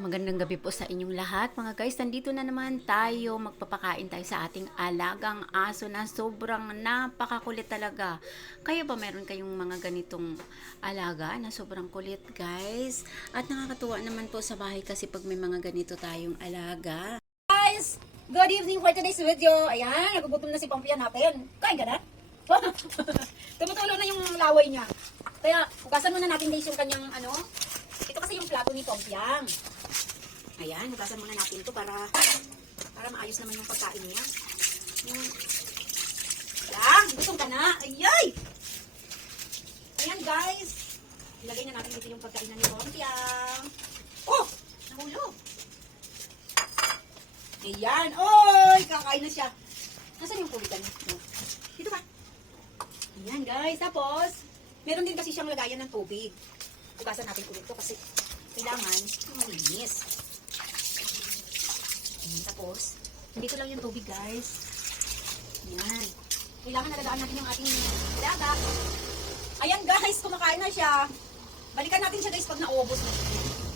Magandang gabi po sa inyong lahat. Mga guys, nandito na naman tayo. Magpapakain tayo sa ating alagang aso na sobrang napakakulit talaga. Kayo ba meron kayong mga ganitong alaga na sobrang kulit, guys? At nakakatuwa naman po sa bahay kasi pag may mga ganito tayong alaga. Guys, good evening for today's video. Ayan, nagugutom na si Pampian natin. Kain ka na? Tumutulo na yung laway niya. Kaya, hugasan muna natin guys yung kanyang ito kasi yung plato ni Pampiang. Ayan, hugasan muna natin ito para maayos naman yung pagkain niya. Ayan, gutom ka na. Ayay! Ayan guys. Ilagay na natin dito yung pagkain ni Pampiang. Oh! Nahulog. Ayan. Oy! Kakain na siya. Nasaan yung kulitan niya? Dito ka. Ayan guys. Tapos, meron din kasi siyang lagayan ng tubig. Hugasan natin ulit ito kasi kailangan malinis. Ayan, tapos, dito lang yung tubig guys. Ayan. Kailangan nalagaan natin yung ating alaga. Ayan guys, kumakain na siya. Balikan natin siya guys pag naubos na siya.